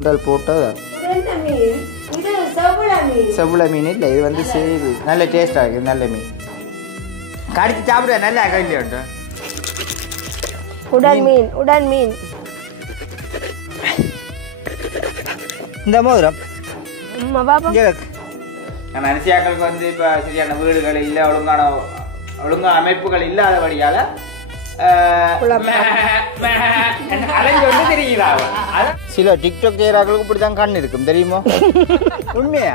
உடல் போட்டது செவ்வளவு மீன் இல்லை, இது வந்து செய்து நல்ல டேஸ்டாக இருக்குது. நல்ல மீன் கடிச்சு சாப்பிட நல்லா கையில் உடன் மீன். உடன் மீன் இந்த மோதிரம் நம்ம அரிசியாக்களுக்கு வந்து இப்போ சரியான வீடுகள் இல்லை, ஒழுங்கான அமைப்புகள் இல்லாதபடியால் சில டிக்டாக் செய்யறாங்களுக்கு இப்படிதான் கண் இருக்கும் தெரியுமா? உண்மையா?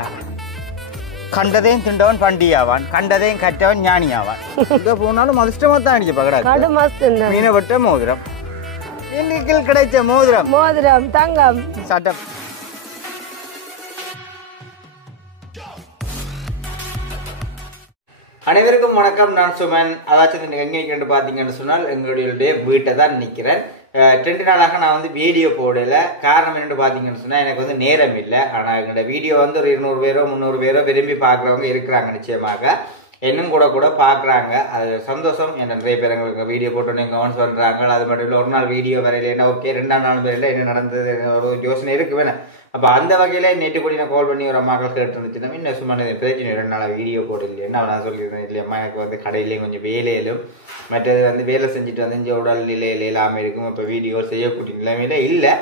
கண்டதையும் திண்டவன் பண்டியாவான், கண்டதையும் கற்றவன் ஞானியாவான். இங்க போனாலும் அதிர்ஷ்டமா தான் அடிச்சு பகடா மீனை விட்ட மோதிரம், எங்களுக்கு கிடைச்ச மோதிரம். மோதிரம் தங்கம் சட்டம். அனைவருக்கும் வணக்கம், நான் சுமன். அதாச்சும் எங்கே கண்டு பார்த்தீங்கன்னு சொன்னால் எங்களுடைய வீட்டை தான் நிற்கிறேன். 2 நாளாக நான் வந்து வீடியோ போடல. காரணம் என்னென்னு பார்த்தீங்கன்னு சொன்னால் எனக்கு வந்து நேரம் இல்லை. ஆனால் எங்களோட வீடியோ வந்து ஒரு 200 பேரோ 300 பேரோ விரும்பி பார்க்குறவங்க இருக்கிறாங்க. நிச்சயமாக இன்னும் கூட பார்க்குறாங்க. அது சந்தோஷம். என்ன நிறைய பேர் எங்களுக்கு வீடியோ போட்டோன்னே கவனம் சொல்கிறாங்க. அது மட்டும் இல்லை, ஒரு நாள் வீடியோ வரையில ஓகே, 2ஆம் நாள் வரையில என்ன நடந்தது ஒரு யோசனை இருக்கு வேணாம். அப்போ அந்த வகையில் நேற்று கூட நான் கால் பண்ணி ஒரு அம்மாக்கள் கேட்டு இருந்துச்சுன்னா இன்னும் சும்மா பிரச்சனை 2 நாள் வீடியோ போடலையேன்னு நான் சொல்லியிருந்தேன். இல்லையம்மா எனக்கு வந்து கடையிலேயும் கொஞ்சம் வேலையிலும் மற்றது வந்து வேலை செஞ்சுட்டு வந்து இங்கே உடல் நிலையில் இல்லாமல் இருக்கும். இப்போ வீடியோ செய்யக்கூடிய நிலைமையில இல்லை.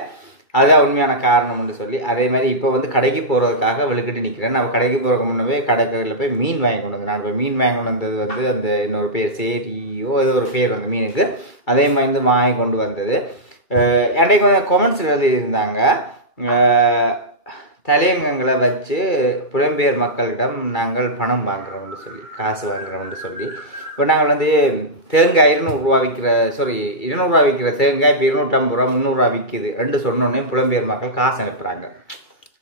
அதுதான் உண்மையான காரணம்னு சொல்லி அதே மாதிரி இப்போ வந்து கடைக்கு போகிறதுக்காக விழுக்கிட்டு நிற்கிறேன். நம்ம கடைக்கு போகிறதுக்கு முன்னவே கடைக்கடையில் போய் மீன் வாங்கி கொண்டு வந்து, நான் இப்போ மீன் வாங்கி கொண்டு வந்தது வந்து அந்த இன்னொரு பேர் சேரியோ அது ஒரு பேர் வந்து மீனுக்கு அதே மாதிரி வந்து வாங்கி கொண்டு வந்தது. அன்றைக்கு வந்து கொமெண்ட்ஸ் எழுதியிருந்தாங்க, தலையங்கங்களை வச்சு புலம்பெயர் மக்களிடம் நாங்கள் பணம் வாங்குறோம்னு சொல்லி, காசு வாங்குறோம்னு சொல்லி. இப்போ நாங்கள் வந்து தேங்காய் 200 ரூபா விற்கிற 200 ரூபா விற்கிற தேங்காய் இப்போ 250 ரூபா 300 ரூபா விற்கிது. 2 சொன்னோடனே புலம்பெயர் மக்கள் காசு அனுப்புகிறாங்க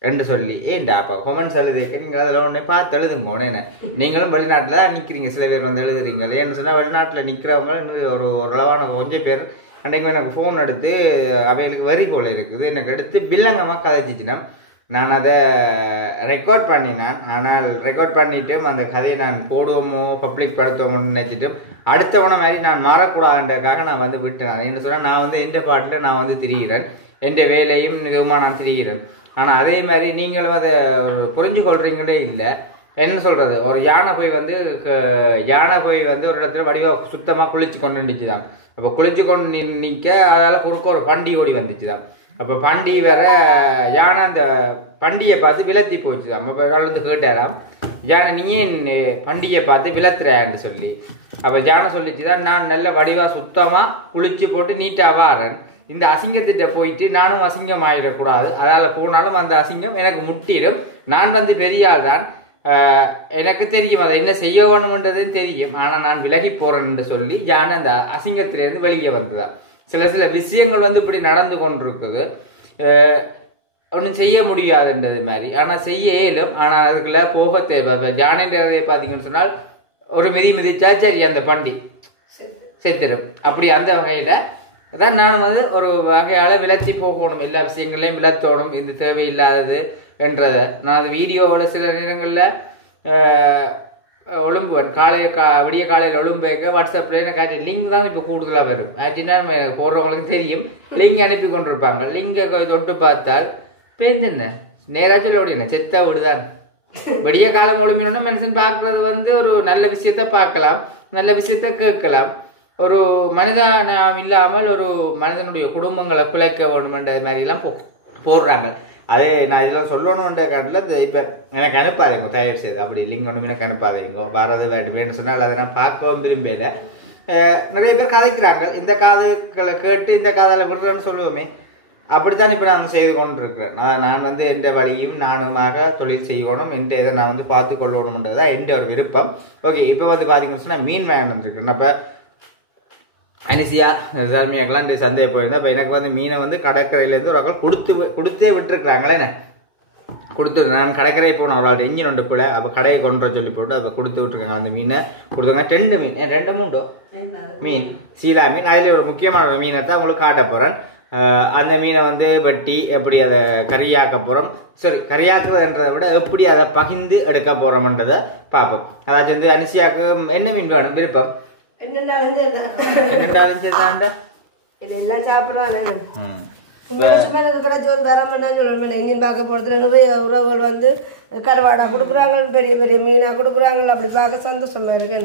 2 சொல்லி. ஏன்டா அப்போ கொமெண்ட்ஸ் எழுதிக்க நீங்கள் அதில் ஒன்றே பார்த்து எழுதுங்க. உடனே நீங்களும் வெளிநாட்டில் தான் நிற்கிறீங்க, சில பேர் வந்து எழுதுறீங்க. ஏன்னு சொன்னால் வெளிநாட்டில் நிற்கிறவங்க இன்னும் ஓரளவான கொஞ்சம் பேர் அன்றைக்கு எனக்கு ஃபோன் எடுத்து அவைகளுக்கு வரி போல இருக்குது எனக்கு எடுத்து பில்லங்கமாக கதைச்சிச்சுன்னா நான் அதை ரெக்கார்ட் பண்ணினேன். ஆனால் ரெக்கார்ட் பண்ணிட்டும் அந்த கதையை நான் போடுவோமோ பப்ளிக் படுத்துவோமோன்னு நினச்சிட்டும் அடுத்தவனை மாதிரி நான் மாறக்கூடாதுன்றதுக்காக நான் வந்து விட்டேன். என்ன சொன்னால் நான் வந்து எந்த பாட்டில் நான் வந்து திரிகிறேன், எந்த வேலையும் நிஜமாக நான் திரிகிறேன். ஆனால் அதே மாதிரி நீங்களும் அதை புரிஞ்சு கொள்றீங்களே இல்லை. என்ன சொல்கிறது, ஒரு யானை போய் வந்து ஒரு இடத்துல வடிவாக சுத்தமாக குளிச்சு கொண்டு நின்றுச்சு தான். அப்போ குளிச்சு கொண்டு நிற்க அதால் குறுக்க ஒரு பண்டி ஓடி வந்துச்சு தான். அப்போ பண்டி வேற யானை அந்த பண்டியை பார்த்து விலத்தி போச்சு தான். அப்போ வந்து கேட்டாராம், யானை நீயே பண்டியை பார்த்து விலத்துறான்னு சொல்லி. அப்போ யானை சொல்லிச்சு தான், நான் நல்ல வடிவாக சுத்தமாக குளிச்சு போட்டு நீட்டாக வாரேன், இந்த அசிங்கத்திட்ட போயிட்டு நானும் அசிங்கம் ஆகிடக்கூடாது, அதால் போனாலும் அந்த அசிங்கம் எனக்கு முட்டிடும், நான் வந்து பெரிய ஆள் தான், எனக்கு தெரியும் அதை என்ன செய்ய வேணும்ன்றது தெரியும், ஆனால் நான் விலகி போறேன்னு சொல்லி யானை அந்த அசிங்கத்திலேருந்து வெளியே வந்ததா. சில விஷயங்கள் வந்து இப்படி நடந்து கொண்டிருக்குது, ஒன்றும் செய்ய முடியாதுன்றது மாதிரி. ஆனால் செய்ய இயலும், ஆனால் அதுக்குள்ள போக தேவை. யானைன்றதை பார்த்தீங்கன்னு சொன்னால் ஒரு மிதிச்சா சரி அந்த பண்டி செத்துடும். அப்படி அந்த வகையில் தான் நான் வந்து ஒரு வகையால் விலத்தி போகணும், எல்லா விஷயங்களையும் விலத்தோணும், இந்த தேவையில்லாதது என்றதை. நான் அது வீடியோவோட சில நேரங்களில் ஒழும்புவேன், விடிய காலையில் ஒழும்புக்க வாட்ஸ்அப்பில் எனக்கு காட்டி லிங்க் தான் இப்போ கூடுதலாக வரும். ஆக்சுவலாக எனக்கு போடுறவங்களுக்கு தெரியும், லிங்க் அனுப்பி கொண்டிருப்பாங்க. லிங்கை தொட்டு பார்த்தால் பேருந்துன்னு நேராக சொல்லி ஓடின செத்தா விடுதான். விடிய காலம் ஒழும்பினோன்னா மனுஷன் பார்க்கறது வந்து ஒரு நல்ல விஷயத்த பார்க்கலாம், நல்ல விஷயத்த கேட்கலாம். ஒரு மனிதனம் இல்லாமல் ஒரு மனிதனுடைய குடும்பங்களை பிழைக்க வேணுமென்ற மாதிரிலாம் போடுறாங்க. அதே நான் இதெல்லாம் சொல்லணுன்ற காட்டில் இப்போ எனக்கு அனுப்பாதீங்க தயார் செய்து, அப்படி லிங்க் ஒன்றுமே எனக்கு அனுப்பாதீங்க. வரது வேணும்னு சொன்னால் அதை நான் பார்க்கவும் விரும்பல. நிறைய பேர் கதைக்கிறாங்க, இந்த காதுகளை கேட்டு இந்த காதால் விடுறேன்னு சொல்லுவோமே, அப்படித்தான் இப்போ நான் செய்து கொண்டு இருக்கிறேன். நான் வந்து எந்த வழியும் நானுமாக தொழில் செய்யணும், எந்த இதை நான் வந்து பார்த்து கொள்ளணும்ன்றது தான் எந்த ஒரு விருப்பம். ஓகே, இப்போ வந்து பார்த்தீங்கன்னு சொன்னால் மீன் வாங்கி வந்துருக்கேன். அப்போ அனிசியா தர்மியாக்கெல்லாம் சந்தையை போயிருந்தேன். இப்போ எனக்கு வந்து மீனை வந்து கடற்கரையிலேருந்து ஒரு அக்கள் கொடுத்தே விட்டுருக்குறாங்களே. என்ன கொடுத்து நான் கடற்கரை போனேன், அவளோட எஞ்சின் ஒன்று போல. அப்போ கடையை கொண்டு சொல்லி போட்டு அப்போ கொடுத்து விட்டுருக்காங்க. அந்த மீனை கொடுத்தாங்க 2 மீன், 2 மீன் சீலா மீன். அதில் ஒரு முக்கியமான ஒரு மீனை தான் உங்களுக்கு காட்ட போகிறேன். அந்த மீனை வந்து வெட்டி எப்படி அதை கறியாக்க போகிறோம், கறியாக்குறதுன்றதை விட எப்படி அதை பகிர்ந்து எடுக்க போகிறோம்ன்றதை பார்ப்போம். அதாச்சும் வந்து அனிசியாவுக்கு என்ன மீன் வேணும் விருப்பம்? இதெல்லாம் சாப்பிடுவாங்க. கிடைச்ச ஒரு வேற எங்கேயும் பார்க்க போறதுல நிறைய உறவுகள் வந்து கருவாடா கொடுக்குறாங்க, பெரிய பெரிய மீனா கொடுக்குறாங்க. அப்படி பார்க்க சந்தோஷமா இருக்கு.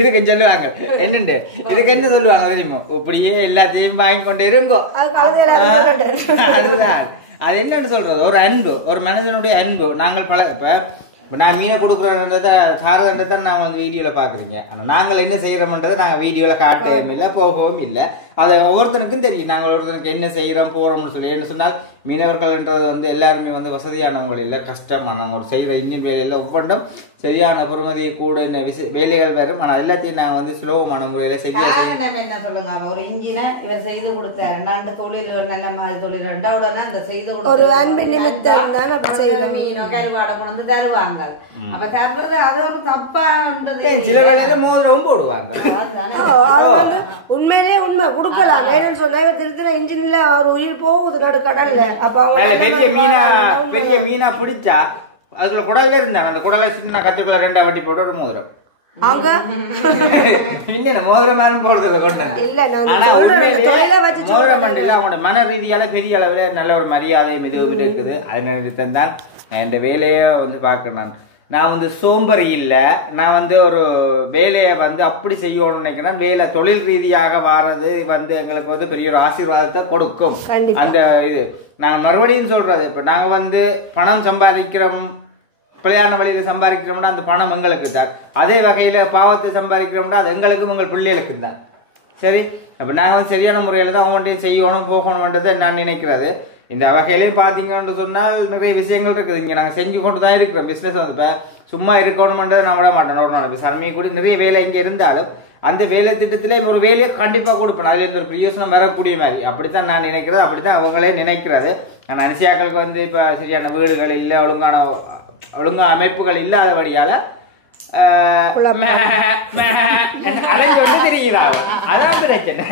இதுக்கு சொல்லுவாங்க என்னண்டு, இதுக்கு என்ன சொல்லுவாங்க தெரியுமோ, இப்படியே எல்லாத்தையும் வாங்கி கொண்டு இருங்கோ. அதுதான் அது என்னன்னு சொல்றது, ஒரு அன்பு, ஒரு மனிதனுடைய அன்பு. நாங்கள் இப்போ நான் மீனை கொடுக்குறோன்றதை சாரதன்றதை நான் வந்து வீடியோவில் பார்க்குறீங்க. ஆனால் நாங்கள் என்ன செய்கிறோம்ன்றதை நாங்கள் வீடியோவில் காட்டவும் இல்லை, போகவும் இல்லை. அதை ஒவ்வொருத்தனுக்கும் தெரியும் நாங்கள் ஒருத்தனுக்கு என்ன செய்கிறோம் போகிறோம்னு சொல்லி. என்ன சொன்னால் மீனவர்கள்ன்றது வந்து எல்லாருமே வந்து வசதியானவங்க இல்லை, கஷ்டமானவங்க. ஒரு செய்கிற இன்ஜின் வேலையில் ஒவ்வொன்றும் சரியான பொறுமதியை கூட என்ன வேலைகள் வரும். ஆனால் எல்லாத்தையும் நாங்கள் வந்து சுலபமான முறையில் செய்ய என்ன சொல்லுங்க, ஒரு இன்ஜினை இவர் செய்து கொடுத்தாரு, நான் தொழில் ஒரு நல்ல மாதிரி தொழில் ரெண்டாவது அந்த செய்து ஒரு அன்பின் நிமித்தம் தான் மீனோ கருவாடை கொண்டு வந்து தருவாங்க. அப்ப தர்றது அது ஒரு தப்பான்றது. சில வேலையில மோதிரவும் போடுவாங்க. உண்மையிலேயே உண்மை கொடுக்கலாம். என்னன்னு சொன்னா திருத்தின இன்ஜின்ல ஒரு உயிர் போகுது நடு கடல்ல. அப்ப பெரிய மீனா பிடிச்சா அதுல குடல்ல இருந்தாங்க, அந்த குடலை சின்ன கத்துக்குள்ள 2 வட்டி போட்டு ஒரு மோதிரம் அவங்க மோதிரம் மேலும் போடுறது கொண்டு. ஆனா மோதிரம் மண்டில அவங்களோட மன ரீதியால பெரிய அளவுல நல்ல ஒரு மரியாதை மெதுவும் இருக்குது. அது நினைத்தான் தான் என் வேலையை வந்து பார்க்கணும். நான் வந்து சோம்பறி இல்லை, நான் வந்து ஒரு வேலையை வந்து அப்படி செய்யணும்னு நினைக்கிறேன். வேலை தொழில் ரீதியாக வாரது வந்து எங்களுக்கு வந்து பெரிய ஒரு ஆசீர்வாதத்தை கொடுக்கும். அந்த இது நாங்கள் மறுபடியும் சொல்றது, இப்போ நாங்கள் வந்து பணம் சம்பாதிக்கிறோம், பிள்ளையான வழியில சம்பாதிக்கிறோம்னா அந்த பணம் எங்களுக்கு தான். அதே வகையில பாவத்தை சம்பாதிக்கிறோம்னா அது எங்களுக்கும் உங்கள் பிள்ளைகளுக்கு தான். சரி, அப்போ நாங்கள் வந்து சரியான முறையில் தான் அவங்கள்ட்டையும் செய்யணும் போகணும்ன்றதை நான் நினைக்கிறது. இந்த வகையிலேயே பார்த்தீங்கன்னு சொன்னால் நிறைய விஷயங்கள் இருக்குது. இங்கே நாங்கள் செஞ்சு கொண்டு தான் இருக்கிறோம். பிஸ்னஸ் வந்து இப்போ சும்மா இருக்கணும்ன்றதை நான் விட மாட்டேன். ஒரு நாள் இப்போ சர்மையை கூட நிறைய வேலை இங்கே இருந்தாலும் அந்த வேலை திட்டத்திலே ஒரு வேலையை கண்டிப்பாக கொடுப்பேன். அதில் ஒரு பிரயோசனம் வரக்கூடிய மாதிரி அப்படித்தான் நான் நினைக்கிறது, அப்படித்தான் அவங்களே நினைக்கிறது. ஆனால் அனுசியாக்களுக்கு வந்து இப்போ சரியான வீடுகள் இல்லை, ஒழுங்கான அமைப்புகள் இல்லாதபடியால் அலைஞ்சொண்டு தெரிகிறாங்க. அதான் பிரச்சனை.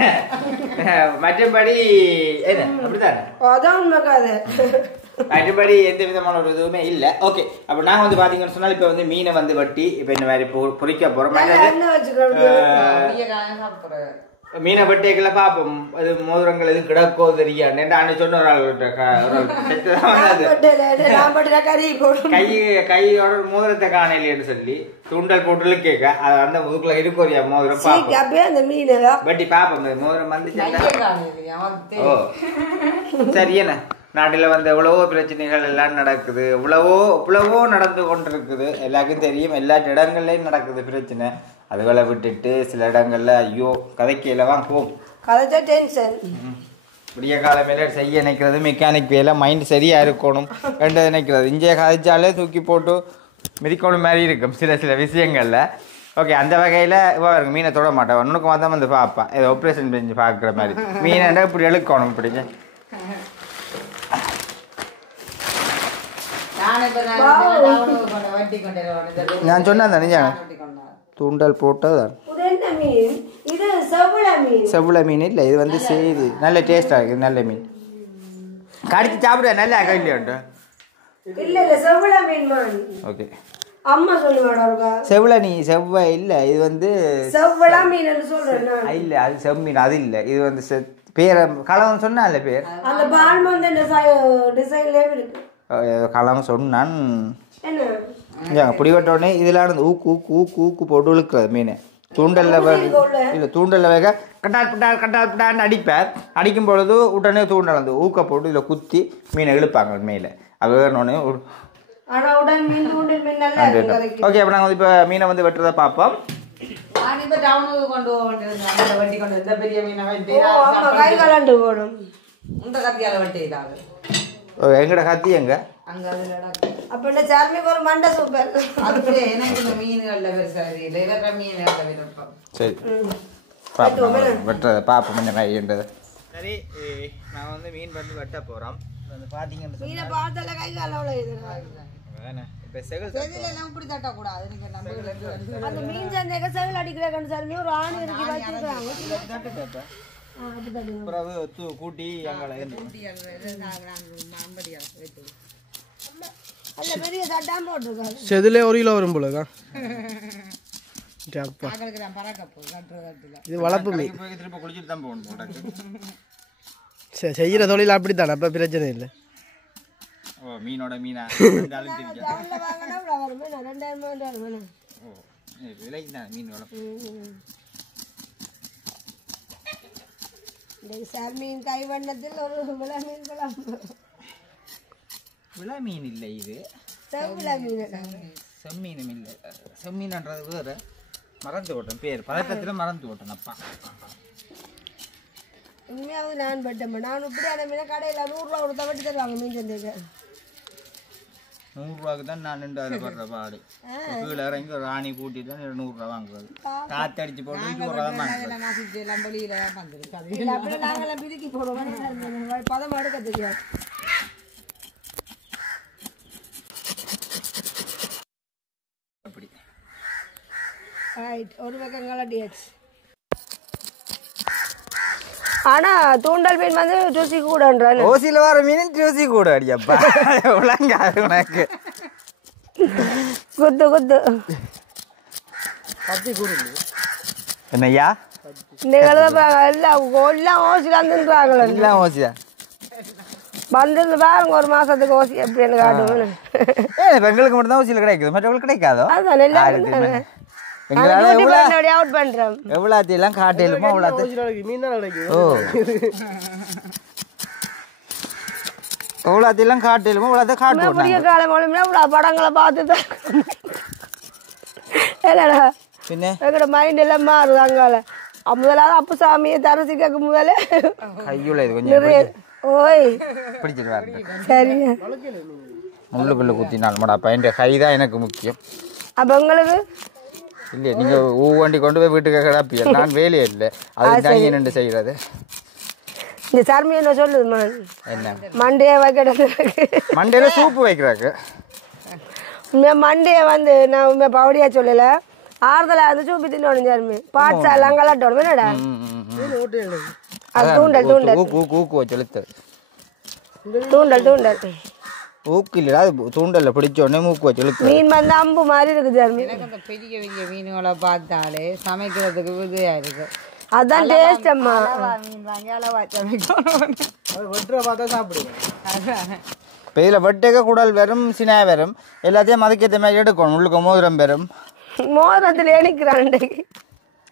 மற்றபடி அப்படித்தானே, மற்றபடி எந்த விதமான ஒரு இதுவுமே இல்லை. ஓகே, அப்போ நாங்கள் வந்து பார்த்தீங்கன்னு சொன்னால் இப்போ வந்து மீனை வந்து வெட்டி இப்போ இந்த மாதிரி பொரிக்க போகிறோம். மீனை வெட்டைகளை பார்ப்போம். அது மோதிரங்கள் எது கிடக்கோ தெரியாது. சொன்ன ஒரு கையோட மோதிரத்தை காணலைன்னு சொல்லி தூண்டல் போட்டு கேட்க அது அந்த முதுக்குள்ள இருக்கோரியா மோதிரம் வெட்டி பார்ப்போம். மோதிரம் வந்து ஓ சரி. என்ன நாட்டில் வந்து எவ்வளவோ பிரச்சனைகள் எல்லாம் நடக்குது, இவ்வளவோ நடந்து கொண்டிருக்குது. எல்லாருக்கும் தெரியும், எல்லா இடங்கள்லையும் நடக்குது பிரச்சனை. அதுகளை விட்டுட்டு சில இடங்கள்ல ஐயோ கதைக்கலவான் போகும். விடிய காலமையில செய்ய நினைக்கிறது மெக்கானிக் வேலை, மைண்ட் சரியா இருக்கணும் ரெண்டு நினைக்கிறது. இங்கே கதைச்சாலே தூக்கி போட்டு மிதிக்கணும் மாதிரி இருக்கும் சில விஷயங்கள்ல. ஓகே, அந்த வகையில் இருக்கு மீனை தொட மாட்டேன், ஒன்றுக்கு மாதம் வந்து பார்ப்பேன். ஏதோ ஆப்ரேஷன் செஞ்சு பார்க்குற மாதிரி மீனை இப்படி எழுக்கணும். இப்படி நான் சொன்னேன் தானே தூண்டல் போட்டதான். செவ்வளை மீன் இல்லை, இது வந்து செய்து நல்ல டேஸ்டாக இருக்குது. நல்ல மீன் கடிச்சு சாப்பிடுவா, நல்லா கையில். ஓகே, அம்மா சொல்லுவாடா செவ்வாய் இல்லை, இது வந்து இல்லை, அது செம்மீன் அது இல்லை. இது வந்து பேரை கலவன் சொன்னால பேர் கலவன் சொன்னான். பிடிவட்டோடனே இதில் ஊக்கு ஊக்கு ஊக்கு ஊக்கு போட்டு இழுக்கிறது மீன். தூண்டல்ல வேக கட்டால் அடிப்பார். அடிக்கும் பொழுது உடனே தூண்டல் வந்து ஊக்க போட்டு இதில் குத்தி மீனை இழுப்பாங்க மேலே. அது வேணுன்னே ஓகே. அப்போ நாங்கள் வந்து இப்போ மீனை வந்து வெட்டுறதை பார்ப்போம். எங்கட கத்தி எங்க சரி வெட்டுறதை பார்ப்போம் கொஞ்சம் கைன்றது. சரி, நான் வந்து மீன் வந்து வெட்ட போகிறோம். செதிலே 1 கிலோ வரும் போலதான். அப்பா ஆக்களுக்கு நான் பறக்க போகுது கட்டுறதுல இது வளர்ப்பு மீன். போய் திரும்ப குளிச்சுட்டு தான் போகணும். செய்கிற தொழில் அப்படித்தான், அப்போ பிரச்சனை இல்லை. ஓ மீனோட மீனா டவுன்ல வாங்கினா வருமே 2000 வேணும். ஓ விலைக்கு தான் மீன் வளர்ப்பு. இந்த சார் மீன் கை வண்ணத்தில் ஒரு விலை மீன் குழம்பு. விலை மீன் இல்லை, இது செவ்விலை மீன். செம்மீனும் இல்லை. செம்மீன்ன்றது வேறு. மறந்து ஓட்டேன் பேர், பதட்டத்தில் மறந்து ஓட்டேன் அப்பா. உண்மையாவது நான் பட்டேன். நான் இப்படியான மீனை கடையில் 100 ரூபா கொடுத்தா வெட்டி தருவாங்க மீன் சந்தைக்கு. 100 ரூபாய்க்கு தான் நான் நின்று அதில் படுற பாடு. கீழே இறங்கி ஒரு ஆணி கூட்டிட்டு தான் 100 ரூபா வாங்குறது. காத்தடிச்சு போட்டு 20 ரூபா தான் வாங்குறது. இல்லை அப்படி நாங்களாம் பிரிக்கி போடுவோம். பதம் எடுக்க தெரியாது. அப்படி ரைட், ஒரு பக்கம் கலட்டியாச்சு. ஆனா தூண்டல் மீன் வந்து ருசி கூடன்றாங்க. ஓசியில் வர மீன் ருசி கூட அடியப்பா. விளங்காது உனக்கு. குத்து குத்து என்னய்யா இந்த எழுதப்பாங்க எல்லாம் ஓசிலாந்துன்றாங்களே. எல்லாம் ஓசியா வந்துருந்து பாருங்க ஒரு மாசத்துக்கு ஓசி எப்படின்னு காட்டுவேன். பெண்களுக்கு மட்டும் தான் ஓசியில் கிடைக்குது, மற்றவங்களுக்கு கிடைக்காதோ? அதுதான் எல்லாரும் எங்களால் எவ்வளோ அவுட் பண்றோம். எவ்வளோத்தையெல்லாம் காட்டையிலுமோ அவ்வளோ. மீன் தான் கிடைக்கும். ஓ எவ்வளோத்தையெல்லாம் காட்டையிலுமோ அவ்வளோத்தை காட்டுவோம். புதிய காலம் ஒழுங்குனா இவ்வளோ படங்களை பார்த்து தான் இல்லடா பின்ன எங்களோட மைண்ட் எல்லாம் மாறுது. அங்கால முதலாவது அப்பு சாமியை தரிசிக்க முதல்ல கையுள்ள இது கொஞ்சம் ஓய் பிடிச்சிட்டு வரேன். சரியா முள்ளுக்குள்ள குத்தினால் மடாப்பா, என் கை தான் எனக்கு முக்கியம். அப்போ உங்களுக்கு இல்லையா நீங்கள் ஊவண்டி கொண்டு போய் வீட்டுக்கு கிடப்பிய, நான் வேலையே இல்லை. அது தனியாக நின்று செய்கிறது. இந்த சர்மி என்ன சொல்லுது என்ன மண்டையை வைக்கிற மண்டையில் சூப்பு வைக்கிறாக்கு. உண்மையாக மண்டையை வந்து நான் உண்மையாக பவுடியாக சொல்லலை, ஆறுதலாக வந்து சூப்பி தின்னோணும் சர்மி. பாட்ஸால் அங்கெல்லாம் என்னடா அது தூண்டல் தூண்டல் ஊக்கு செலுத்து தூண்டல் தூண்டல் ஊக்கு இல்லைடா, அது தூண்டலில் பிடிச்ச உடனே மூக்கு வச்சு இழுத்து. மீன் வந்து அம்பு மாதிரி இருக்குது சர்மி. எனக்கு அந்த பெரிய பெரிய மீன்களை பார்த்தாலே சமைக்கிறதுக்கு விதையா இருக்கு. அதுதான் டேஸ்ட் அம்மா. மீன் வாங்கி அளவா சமைக்கணும். வெட்டுற பார்த்தா சாப்பிடுவேன். இப்போ இதில் வெட்டக்க குடல் வரும், சினா வரும், எல்லாத்தையும் மதிக்கத்த மாதிரி எடுக்கணும். உள்ளுக்கு மோதிரம் வரும். மோதிரத்தில் எணிக்கிறான்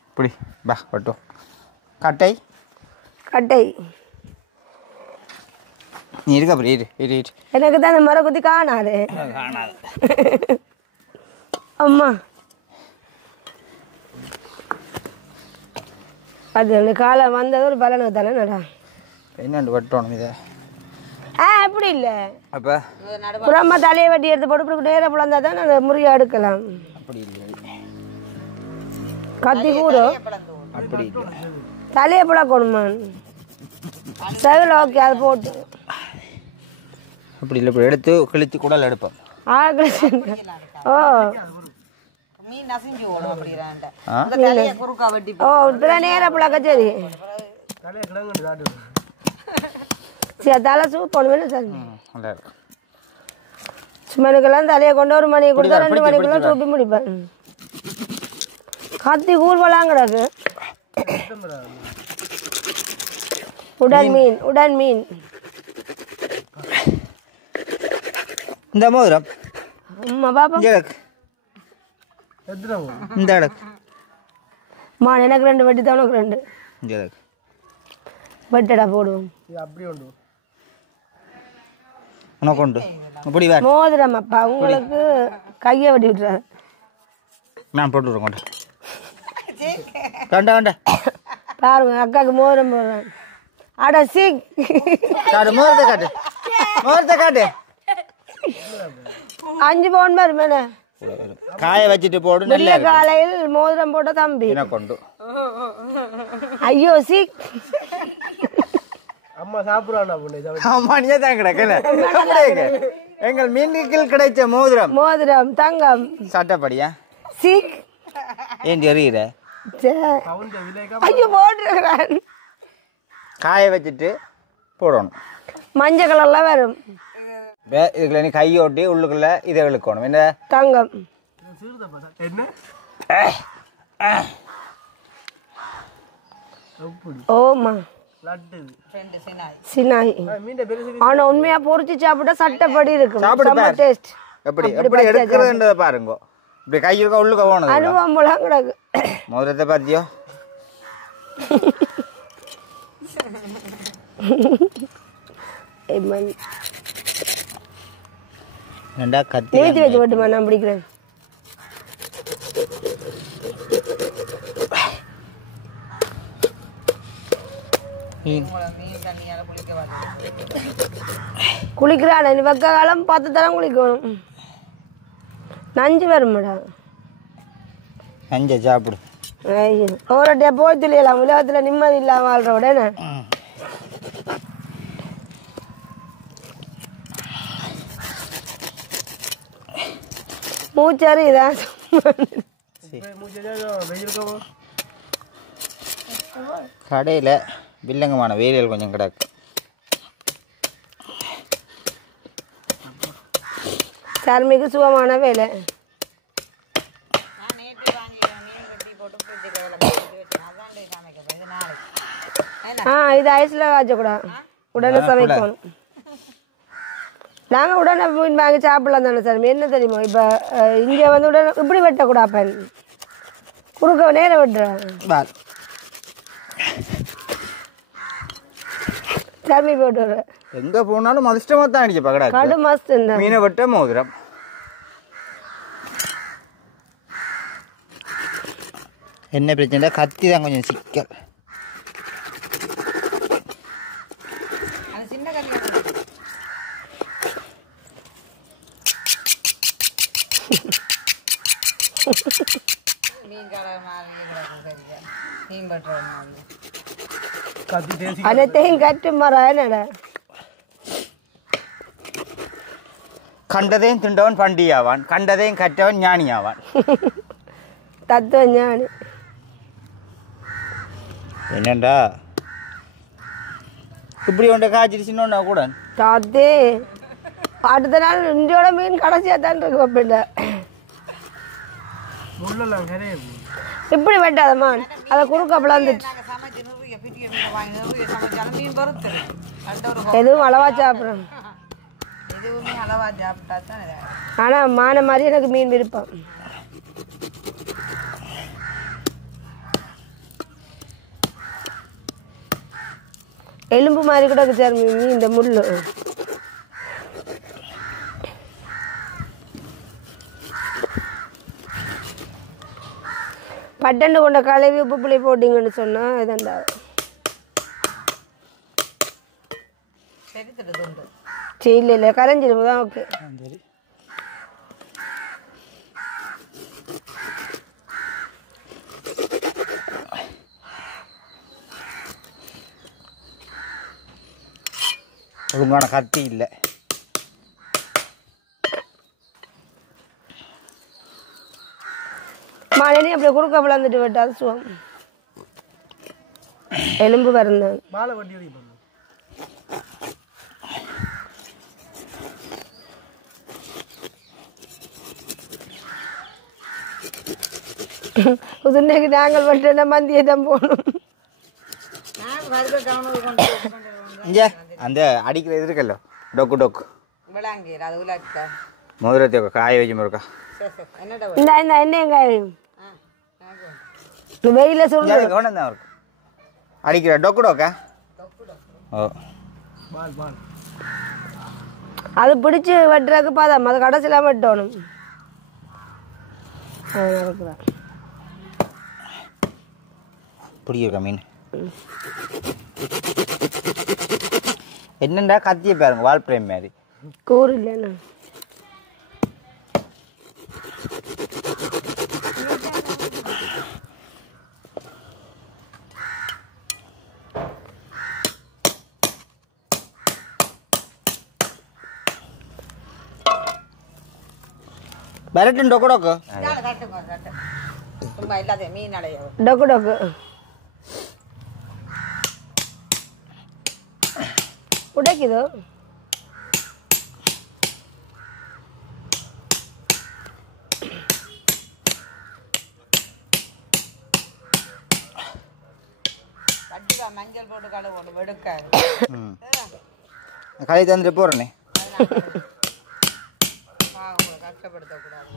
இப்படி பா வெட்டும். கட்டை கட்டை நீ இருக்க அப்படி இரு இரு இரு. எனக்கு தான் அந்த மரம் குத்தி காணாது. காணாது அம்மா அது காலம் வந்தது ஒரு பலனுக்கு தானே நடா. என்னண்டு வெட்டணும் இதை. அப்படி இல்லை, அப்போ புறமா தலையை வெட்டி எடுத்து போட்டு இப்படி நேராக புலந்தா தான் அந்த முறியை எடுக்கலாம். அப்படி இல்லை, கத்தி கூட அப்படி இல்லை. தலையை புழக்கணுமா சகல ஓகே அது போட்டு அப்படி இல்லை, இப்படி எடுத்து கிழித்து குடல் எடுப்போம். ஓ மீன் நசிஞ்சு ஓடும் அப்படிறாண்ட அந்த தலையை குறுக்கா வெட்டி ஓ இப்பதான் நேராக புழக்க சரி சரி தலை சூப் பண்ணுவேன்னு சார். நல்லா இருக்கும். மணிக்கெல்லாம் தலையை கொண்டு 1 மணி கொடுத்தா 2 மணிக்குள்ள சூப்பி முடிப்பேன். கத்தி கூர்வலாங்கிறாக்கு உடன் மீன் உடன் மீன். இந்த மோதிரம் அம்மா பாப்பா இங்க இருக்கு. இந்த இடக்கு மா எனக்கு 2 வெட்டி தான் உனக்கு 2 இங்க இருக்கு. வெட்டடா போடுவோம். அப்படி உண்டு உனக்கு உண்டு இப்படி வேறு. மோதிரம் அப்பா உங்களுக்கு கையை வெட்டி விட்டுறாரு. நான் போட்டு விடுறேன் கொண்டு. கண்டா கண்டா பாருங்க அக்காவுக்கு மோதிரம் போடுறேன். அட சீக் காட்டு மோதிரத்தை காட்டு, மோதிரத்தை காட்டு. 5 பவுன் வரும் மேலே காய வச்சுட்டு போடு. நல்ல காலையில் மோதிரம் போட்ட தம்பி என்ன கொண்டு. ஐயோ சீக் அம்மா சாப்பிடுவானா பொண்ணு. மணியே தான் கிடக்கல. எங்கள் மீன்கள் கிடைச்ச மோதிரம் மோதிரம் தங்கம் சட்டப்படியா சீக் ஏன் எறிகிற. ஐயோ போட்டுருக்கிறேன். காய வச்சுட்டு போடணும். மஞ்சள் கலர்ல வரும். இதுக்குள்ள நீ கையோட்டி உள்ளுக்குள்ள இதை இழுக்கணும். என்ன தங்கம் ஓமா லட்டு ரெண்டு சினாய் சினாய் மீண்ட பெருசு ஆனா உண்மையா பொரிச்சு சாப்பிட்டா சட்டப்படி இருக்கும் சாப்பிடு செம்ம பாரு. டேஸ்ட் எப்படி எப்படி எடுக்கிறதுன்றத பாருங்க இப்படி கையிருக்க உள்ளுக்க போனது அனுபவம் போல கிடக்கு முதலத்தை பார்த்தியோ ரெண்டா கத்தி நிறுத்தி வச்சு விட்டுமா நான் பிடிக்கிறேன் மீன் தண்ணியால குளிக்க குளிக்கிறாள் நீ வெக்க காலம் 10 தரம் குளிக்கணும் நஞ்சு வரும்டா நஞ்ச சாப்பிடு ஐயோ ஒரு போய் துளியலாம் உலகத்துல நிம்மதி இல்லாம வாழ்றோட மூச்சாரு இதான் கடையில் வில்லங்கமான வேலைகள் கொஞ்சம் கிடக்கு சர்மிக்கு சுகமான வேலை இது ஐஸ்ல காய்ச்சக்கூடாது உடனே சமைக்கணும் நாங்கள் உடனே மீன் வாங்கி சாப்பிடலாம் தானே சார் என்ன தெரியுமா இப்போ இங்கே வந்து உடனே இப்படி வெட்டக்கூடாப்பன் குறுக்க நேரம் வெட்டுறேன் சர்மி போட்டு விடுறேன் எங்கே போனாலும் அதிர்ஷ்டமாக தான் அடிச்சு பக்கடா கடு மஸ்ட் இந்த மீனை வெட்ட மோதிரம் என்ன பிரச்சனை கத்தி தான் கொஞ்சம் சிக்கல் சின்ன கல்யாணம் மீன் கடை மாதிரி மீன் பட்டுற மாதிரி கத்தி தேசி அனைத்தையும் கட்டு மரம் என்னடா கண்டதையும் திண்டவன் பண்டியாவான் கண்டதையும் கற்றவன் ஞானியாவான் தத்துவம் ஞானி என்னண்டா இப்படி ஒன்றை காய்ச்சிருச்சுன்னா கூட தாத்தே அடுத்த நாள் இந்தியோட மீன் கடைசியாக தான் இருக்கு அப்படின்டா முள்ளெல்லாம் நிறைய இப்படி வெட்டாதம்மா அதை குறுக்க பிளந்துட்டு நாங்கள் சமைச்சு நிறைய பிடிக்க மீன் வாங்கி நிறைய சமைச்சாலும் மீன் பொறுத்துரு அந்த ஒரு எதுவும் அளவா சாப்பிட்றோம் எதுவுமே அளவா சாப்பிட்டா தான் ஆனால் மான மாதிரி எனக்கு மீன் விருப்பம் எலும்பு மாதிரி கூட இருக்கு சார் மீன் இந்த முள்ளு பட்டண்டு கொண்ட கழுவி உப்பு புளி போட்டிங்கன்னு சொன்னால் இதாண்டா தெரித்துட்டு உண்டு சரி இல்லை இல்லை கரைஞ்சிடும் தான் ஓகே சரி ஒழுங்கான கத்தி இல்லை மாலையிலையும் அப்படியே குறுக்க விளாந்துட்டு விட்டாது சுவம் எலும்பு வருந்தான் மாலை வட்டி வரைக்கும் பண்ணு இன்னைக்கு நாங்கள் மட்டும் மந்தியை தான் போகணும் நான் வருக டவுனுக்கு கொண்டு இங்கே அந்த அடிக்கிற இது இருக்கല്ലോ டொக்கு டொக்கு விளாங்கீர் அது உலாக்கிட்டா மதுரத்தை காய வச்சு இருக்கா சரி சரி என்னடா இந்த எண்ணெயும் காயும் வெயில சொல்லுங்க கவனம் தான் இருக்கு அடிக்கிற டொக்கு டொக்கா ஓ பால் பால் அது பிடிச்சி வெட்டுறதுக்கு பாதாம் அது கடைசியில் வெட்டணும் இப்படி இருக்கா மீன் என்னண்டா கத்தியை பாருங்க வால் பிரேம் மாதிரி கூறு இல்லைண்ணா பரட்டன் டொக்கு டொக்கு கட்டுங்க கட்டு சும்மா இல்லாத மீன் அடைய டொக்கு டொக்கு உடைக்குதோ போட்டு கழுவணும் வெடுக்காது. களை தந்துட்டு போகிறேனே. உங்களை கஷ்டப்படுத்தக்கூடாது.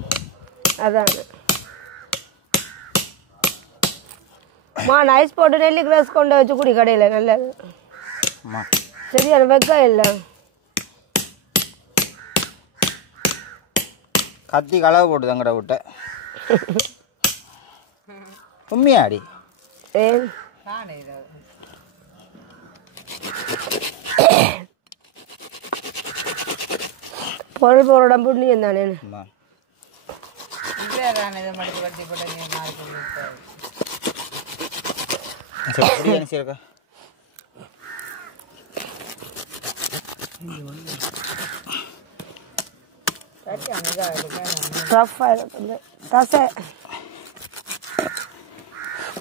அதான் ஐஸ் போட்டு நெல்லி கிராஸ் கொண்டு வச்சு குடி கடையில் நல்லது. சரியான வெக்க இல்லை. கத்தி களவு போட்டு தங்கட விட்ட உண்மையாடி. ஏன் பொருள் போரோட புண்ணியம் தானே.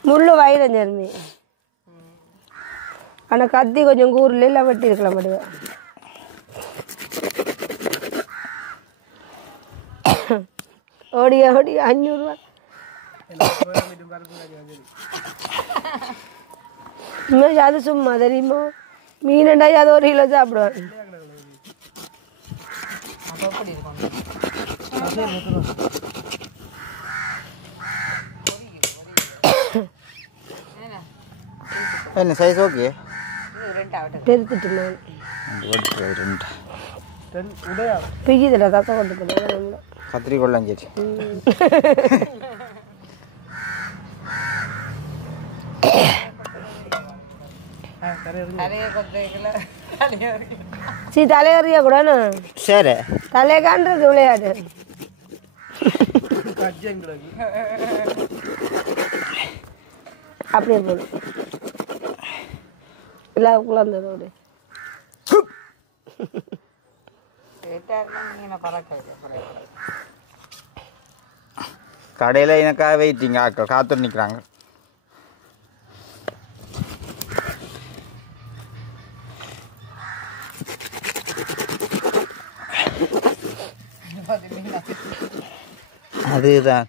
முள்ளு வயிறு ஜெர்மி. ஆனால் கத்தி கொஞ்சம் கூரில் இல்லை வெட்டி இருக்கலாம் முடியும். ஓடியா 500 ரூபா. அது சும்மா தெரியுமா மீனண்டா அது 1 கிலோ சாப்பிடுவாங்க. என்ன சைஸ் ஓகே பெருத்துட்டு பிகிதில் தக்க கொண்டு கத்திரி கொள்ளாஞ்சேரி. சீ தலையறியா கூட சரி தலைகான்றது விளையாடு. அப்படியே போடும் இல்லை குழந்ததோடு கடையில் எனக்காக வெயிட்டிங்க ஆட்கள் காத்து நிற்கிறாங்க. அதுதான்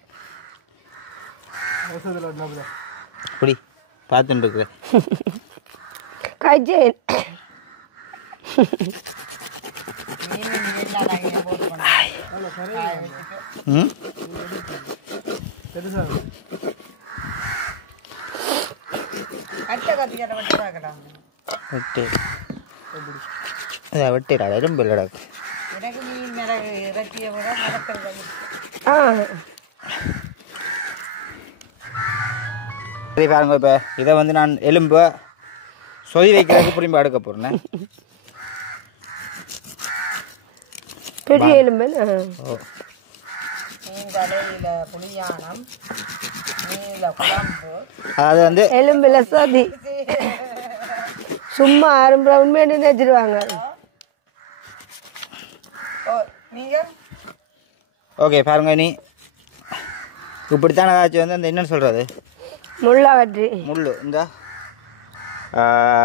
அப்படி பார்த்துட்டு இருக்கிறேன். கஜேன் வெட்டிடா எறும்பு இல்லடா. சரி பாருங்க, இப்போ இதை வந்து நான் எலும்பை சொதி வைக்கிறதுக்கு புரிம்பு எடுக்க போகிறேன். பெரிய எலும்பு. அதாவது வந்து எலும்புல சொதி சும்மா அரும்புற உண்மையை நினைச்சிருவாங்க. ஓகே பாருங்க, நீ இப்படித்தான் ஏதாச்சும் வந்து அந்த என்னன்னு சொல்கிறது முள்ளா வெற்றி முள் இந்த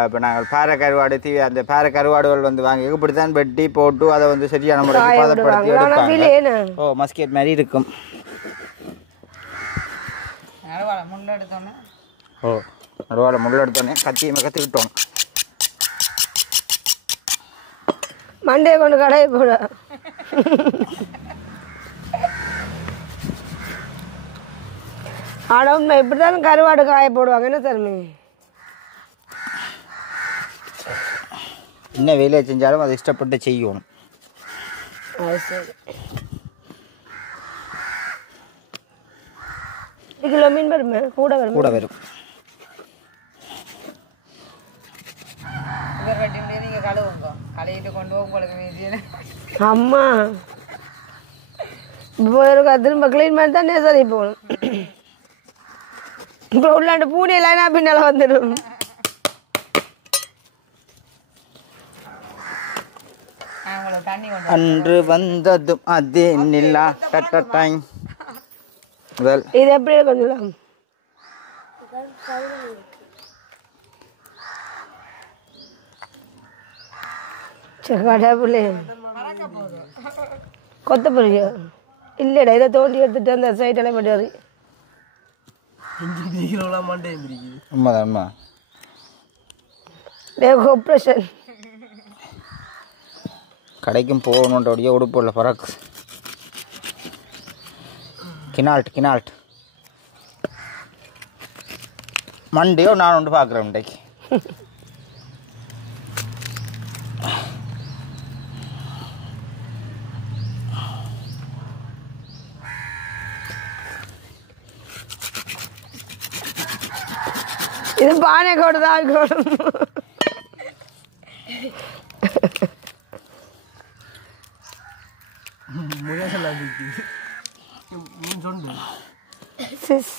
இப்போ நாங்கள் பாறை கருவாடு அந்த பாறை கருவாடுகள் வந்து வாங்கி இப்படித்தான் வெட்டி போட்டு அதை வந்து சரியான முறையில் பதப்படுத்தி எடுப்பாங்க. ஓ மஸ்கெட் மாதிரி இருக்கும். ஓ நடுவால முள் எடுத்தோடனே கத்தியை கற்றுக்கிட்டோம். மண்டையை கொண்டு கடையை போட. ஆனால் உண்மை இப்படித்தான் கருவாடு காய போடுவாங்க. என்ன தருமே என்ன வேலையை செஞ்சாலும் அதை இஷ்டப்பட்டு செய்யணும். அது சரி. 1 கிலோ மீன் வருமே கூட வரும். கூட வரும். அம்மா திரும்ப கிளீன் பண்ணி தான் சரி போகணும். இப்போ உள்ளாண்டு பூனையெல்லாம் பின்னால வந்துடும். அன்று வந்ததும் அதே நிலா டட்டாங். இது எப்படி கொஞ்சம் கடவுளே கொத்த பொறிய இல்லைடா. இதை தோண்டி எடுத்துட்டு அந்த சைடெல்லாம் பண்ணி உண்மைதான் உண்மை. ஆப்ரேஷன் கடைக்கும் போகணுன்றோடைய உடுப்பு இல்லை பறக்கு கினால்ட் மண்டையோ நான் ஒன்று பார்க்குறேன் இன்றைக்கு இது பானை கோடு தான் கோடும் சிஸ்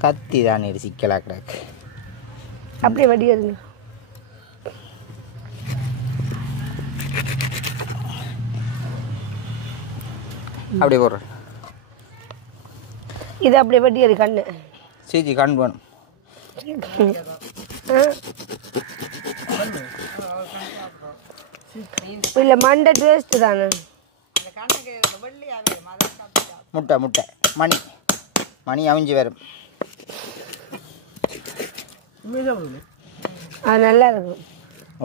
கத்தி தான் சிக்கலாக கிடக்கு அப்படியே வடி இருங்க அப்படியே போடுறேன் இது அப்படியே வடி இருக்கு கண்ணு சிஜி கண் வேணும் இல்லை மண்டை டேஸ்ட் தானே முட்டை மணி அவிஞ்சு வரும் அது நல்லா இருக்கும்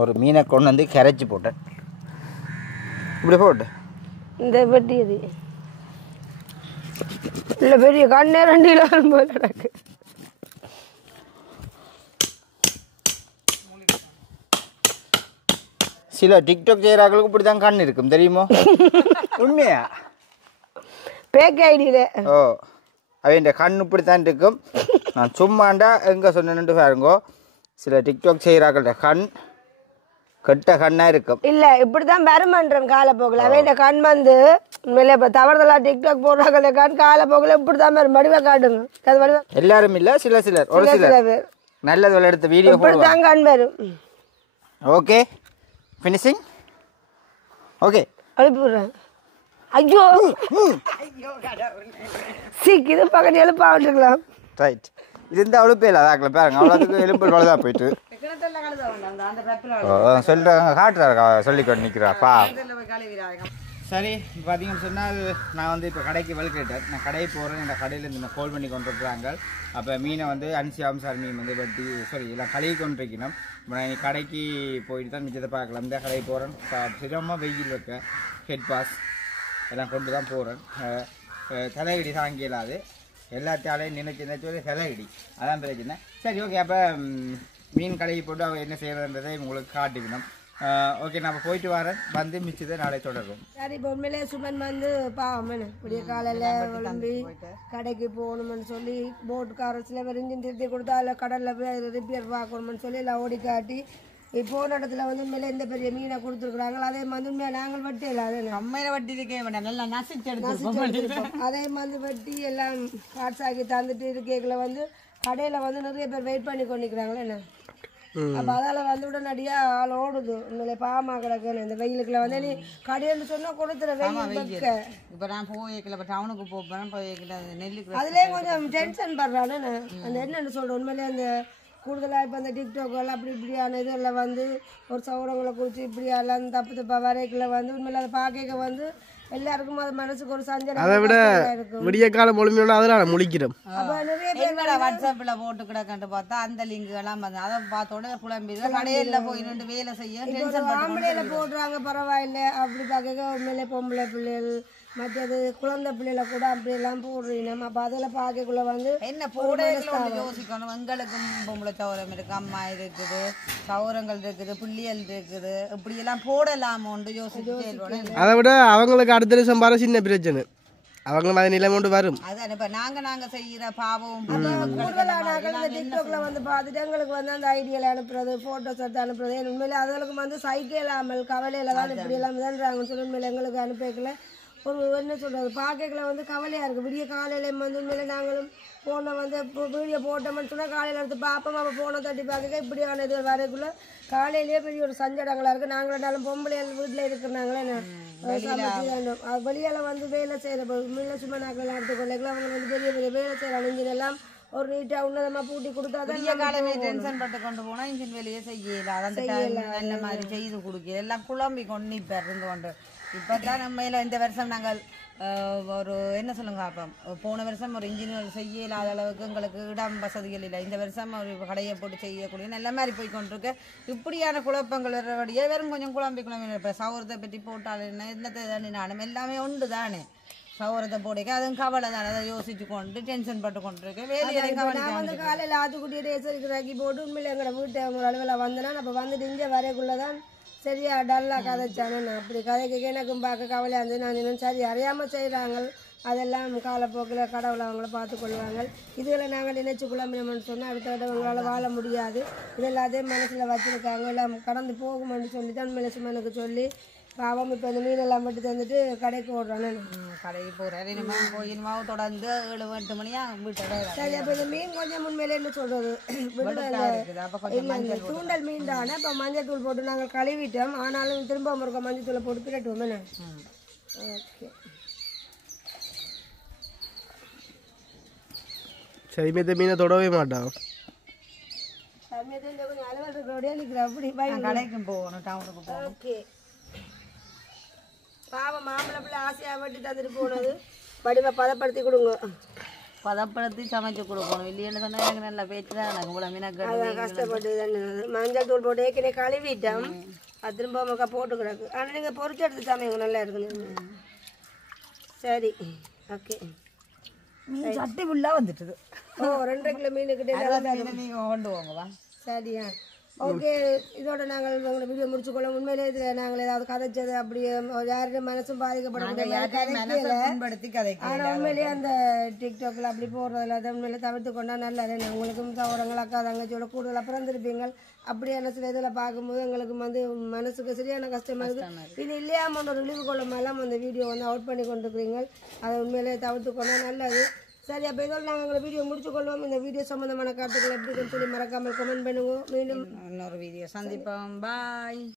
ஒரு மீனை கொண்டு வந்து கரைச்சி போட்டேன் இப்படி போட்டு இந்த வெட்டி அது இல்லை பெரிய கண்ணே 2 கிலோ போல கிடக்கு சில டிக்டாக் செய்கிறார்களுக்கு இப்படி தான் கண் இருக்கும் தெரியுமோ உண்மையா பேக் ஐடியில் ஓ அவன் கண் இப்படி தான் இருக்கும் நான் சும்மாண்டா எங்கே சொன்னேன்ட்டு பாருங்கோ சில டிக்டாக் செய்கிறார்கள கண் கெட்ட கண்ணாக இருக்கும் இல்லை இப்படி தான் வருமன்றன் காலப்போக்கில் அவன் கண் வந்து உண்மையிலே இப்போ தவறுதலாக டிக்டாக் போடுறாங்க கண் காலப்போக்கில் இப்படி தான் வரும் வடிவ காட்டுங்க அது வடிவ எல்லாரும் இல்லை சிலர் ஒரு சிலர் பேர் நல்லது எடுத்த வீடியோ இப்படி தான் கண் வரும் ஓகே ஃபினிஷிங் ஓகே அனுப்பி விடுறேன் ஐயோ இது பக்கத்து எழுப்பா விட்டுருக்கலாம் ரைட் இது இந்த அவ்வளோ இல்லை அதாக்கல பாருங்க அவ்வளோத்துக்கு எலும்பு வளதான் போயிட்டு சொல்கிறாங்க காட்டுறாரு சொல்லிக்கொண்டு நிற்கிறாப்பா சரி இப்போ பார்த்தீங்கன்னு சொன்னால் நான் வந்து இப்போ கடைக்கு கேட்டேன் நான் கடைக்கு போகிறேன் இந்த கடையில் இந்த கால் பண்ணி கொண்டு இருக்கிறாங்க அப்போ மீனை வந்து அன்சியாம்சார் மீன் வந்து வெட்டி எல்லாம் கழுவி கொண்டிருக்கணும் இப்போ நான் கடைக்கு போயிட்டு தான் மிச்சத்தை பார்க்கலாம் இந்த கடைக்கு போகிறேன் சிரமமாக வெயில் வைக்க ஹெட் பாஸ் எல்லாம் கொண்டு தான் போகிறேன் தலைவிடி தாங்க இல்லாது எல்லாத்தாலையும் நினைச்சு தலைவிடி அதான் பிரச்சனை சரி ஓகே அப்போ மீன் கடைக்கு போட்டு அவங்க என்ன செய்யறதுன்றதை உங்களுக்கு காட்டிக்கணும் ஓகே நான் போயிட்டு வரேன் வந்து மிச்சத்தை நாளை தொடரும் சரி இப்போ உண்மையிலே சுமன் வந்து பாவம் விடிய காலையில் விளம்பி கடைக்கு போகணும்னு சொல்லி போட்டுக்காரர் சில பேர் இன்ஜின் திருத்தி கொடுத்தா அதில் கடலில் போய் ரிப்பேர் பார்க்கணும்னு சொல்லி எல்லாம் ஓடி காட்டி போன இடத்துல வந்து உண்மையிலே இந்த பெரிய மீனை கொடுத்துருக்குறாங்க அதே மாதிரி உண்மையாக நாங்கள் வட்டி இல்லை அது அம்மையில வட்டி இருக்கே வேண்டாம் நல்லா நசிச்சு எடுத்து அதே மாதிரி வட்டி எல்லாம் காட்ஸ் ஆக்கி தந்துட்டு இருக்கைகளை வந்து கடையில் வந்து நிறைய பேர் வெயிட் பண்ணி கொண்டிருக்கிறாங்களே என்ன அப்போ அதால் வந்து உடனடியாக ஆள் ஓடுது உண்மையிலே பாவமாக கிடக்குன்னு இந்த வெயிலுக்குள்ள வந்து நீ கடையில் சொன்னால் கொடுத்துற வெயில் இப்போ நான் போய்க்கல இப்போ டவுனுக்கு போகிறேன் போய்க்கல நெல்லுக்கு அதுலேயே கொஞ்சம் டென்ஷன் படுறானே அந்த என்னென்னு சொல்கிறேன் உண்மையிலே அந்த கூடுதலாக இப்போ அந்த டிக்டாக் எல்லாம் அப்படி இப்படியான இதெல்லாம் வந்து ஒரு சௌரங்களை குறித்து இப்படியெல்லாம் தப்பு தப்பா வரைக்குள்ள வந்து உண்மையில அதை பார்க்க வந்து எல்லாருக்கும் அது மனசுக்கு ஒரு சஞ்சலம் அதை விட விடிய காலம் முழுமையோட அதெல்லாம் முழிக்கிறோம் அப்போ நிறைய பேர் வாட்ஸ்அப்பில் போட்டு கிடக்கன்ட்டு பார்த்தா அந்த லிங்க் எல்லாம் வந்து அதை பார்த்தோட புலம்பி கடையில் போய் நின்று வேலை செய்ய டென்ஷன் ஆம்பளையில போடுறாங்க பரவாயில்லை அப்படி பார்க்க உண்மையிலே பொம்பளை பிள்ளைகள் மற்றது குழந்தை பிள்ளைல கூட அப்படியெல்லாம் போடுறீங்க நம்ம அப்போ அதில் பார்க்கக்குள்ள வந்து என்ன போட யோசிக்கணும் எங்களுக்கும் பொம்பளை சௌரம் இருக்கு அம்மா இருக்குது சௌரங்கள் இருக்குது பிள்ளைகள் இருக்குது இப்படி எல்லாம் போடலாமோன்னு யோசிச்சு அதை விட அவங்களுக்கு அடுத்த சம்பார சின்ன பிரச்சனை அவங்க மாதிரி நிலைமை கொண்டு வரும் அதான் இப்ப நாங்க செய்யற பாவம் டிக்டாக்ல வந்து பார்த்துட்டு எங்களுக்கு வந்து அந்த ஐடியால அனுப்புறது போட்டோஸ் எடுத்து அனுப்புறது உண்மையிலே அதுகளுக்கு வந்து சைக்கே இல்லாமல் கவலையில தான் இப்படி எல்லாம் தான்றாங்கன்னு சொல்லி உண்மையில எங்களுக்கு அனுப்பிக்கல ஒரு என்ன சொல்றது பார்க்கல வந்து கவலையா இருக்கு விடிய காலையில வந்து உண்மையில நாங்களும் போனை வந்து வீடியோ போட்டோம்னு சொன்னா காலையில எடுத்து பார்ப்போம் அப்போ போனை தட்டி பார்க்க இப்படியான இது வரைக்குள்ள காலையிலேயே பெரிய ஒரு சஞ்சடங்களா இருக்கு நாங்களும் பொம்பளைகள் வீட்டுல இருக்கிறாங்களே வெளியால வந்து வேலை செய்யற உண்மையில சும்மா நாங்கள் எடுத்துக்கொள்ள அவங்க வந்து பெரிய பெரிய வேலை செய்யற இன்ஜின் எல்லாம் ஒரு நீட்டா உன்னதமா பூட்டி கொடுத்தா காலமே டென்ஷன் பட்டு கொண்டு போனா இன்ஜின் வேலையே செய்யல அந்த மாதிரி செய்து கொடுக்க எல்லாம் குழம்பி கொண்டு இப்ப இருந்து கொண்டு இப்பதான் நம்ம இந்த வருஷம் நாங்கள் ஒரு என்ன சொல்லுங்க அப்போ போன வருஷம் ஒரு இன்ஜினியர் செய்ய இல்லாத அளவுக்கு எங்களுக்கு இடம் வசதிகள் இல்லை. இந்த வருஷம் ஒரு கடையை போட்டு செய்யக்கூடிய நல்ல மாதிரி போய் கொண்டிருக்கு. இப்படியான குழப்பங்கள் வரபடியே வெறும் கொஞ்சம் குழம்பி இப்போ சௌரத்தை பற்றி போட்டால் என்ன என்னத்தை தானே நானும் எல்லாமே உண்டு தானே சௌரத்தை போடிக்க அதுவும் கவலை தானே அதை யோசிச்சு கொண்டு டென்ஷன் பட்டு கொண்டிருக்கேன். நான் வந்து காலையில் ஆத்துக்குட்டி ரேசருக்கு போட்டு உண்மையில எங்களை வீட்டு அவங்க அளவில் வந்தேன்னா அப்போ வந்துட்டு இங்கே வரைக்குள்ளதான் சரியா டல்லாக கதைச்சானே. நான் அப்படி கதைக்கு எனக்கும் பார்க்க கவலையாக இருந்தது. நான் இன்னும் சரி அறியாமல் செய்கிறாங்க அதெல்லாம் காலப்போக்கில் கடவுளை அவங்கள பார்த்து கொள்வாங்க. இதில் நாங்கள் நினைச்சு குழம்பினோம்னு சொன்னால் அடுத்த அவங்களால வாழ முடியாது. இது எல்லாத்தையும் மனசில் வச்சுருக்காங்க எல்லாம் கடந்து போகுமென்னு சொல்லி தான் உண்மையில சும்மா எனக்கு சொல்லி பாவம் இப்போ இந்த மீனெல்லாம் மட்டும் தந்துட்டு கடைக்கு ஓடுறானே. கடைக்கு போகிறேன் கோயிலுமா தொடர்ந்து 7-8 மணியா வீட்டை. சரி அப்போ இந்த மீன் கொஞ்சம் முன்மையில என்ன சொல்கிறது இல்லை தூண்டல் மீன் தானே. இப்போ மஞ்சள் தூள் போட்டு நாங்கள் கழுவிட்டோம். ஆனாலும் திரும்ப முருக்க மஞ்சள் தூளை போட்டு பிரட்டுவோமே. ஓகே சரி மீத மீனை தொடவே மாட்டான். சமயத்தில் கொஞ்சம் அலுவலக இருக்கிறோடய நிற்கிறேன் அப்படி கடைக்கும் போகணும் டவுனுக்கு போகணும். ஓகே பாவம் மாம்பழ பிள்ளை ஆசையாக வெட்டி தந்துட்டு போனது வடிவ பதப்படுத்தி கொடுங்க. பதப்படுத்தி சமைச்சு கொடுக்கணும். இல்லைன்னு சொன்னால் எனக்கு நல்ல பேச்சு தான் எனக்கு இவ்வளோ மீனாக கஷ்டப்பட்டு மஞ்சள் தூள் போட்டு ஏற்கனவே கழுவிட்டோம். அது திரும்ப மக்கா போட்டு கிடக்கு. ஆனால் நீங்கள் பொறிச்சு எடுத்து சமைங்க நல்லா இருக்குன்னு. சரி ஓகே மீன் சட்டி ஃபுல்லாக வந்துட்டுது. ஓ 2 கிலோ மீனுக்கிட்டே நீங்கள் கொண்டு போங்கவா. சரியா ஓகே இதோட நாங்கள் உங்களோட வீடியோ முடிச்சுக்கொள்ளும். உண்மையிலே இதில் நாங்கள் ஏதாவது கதைச்சது அப்படியே யாருடைய மனசும் பாதிக்கப்படக்கூடிய ஆனால் உண்மையிலேயே அந்த டிக்டாக்ல அப்படி போடுறதில்ல அதை உண்மையிலே தவிர்த்து கொண்டா நல்லது. உங்களுக்கும் சகோதரங்கள் அக்கா தங்கச்சியோட கூடுதலாக பிறந்திருப்பீங்க. அப்படியான சில இதில் பார்க்கும்போது எங்களுக்கு வந்து மனசுக்கு சரியான கஷ்டமாக இருக்குது. இது இல்லையாமல் ஒரு ரிலீவ் கொள்ளாமெல்லாம் அந்த வீடியோ வந்து அவுட் பண்ணி கொண்டிருக்கிறீங்க. அதை உண்மையிலே தவிர்த்து கொண்டா நல்லது. சரி அப்போ இதோடு நாங்கள் எங்களை வீடியோ முடிச்சுக்கொள்வோம். இந்த வீடியோ சம்மந்தமான காட்டுகள் எப்படி சொல்லி மறக்காமல் கமெண்ட் பண்ணுவோம். மீண்டும் இன்னொரு வீடியோ சந்திப்போம். பாய்.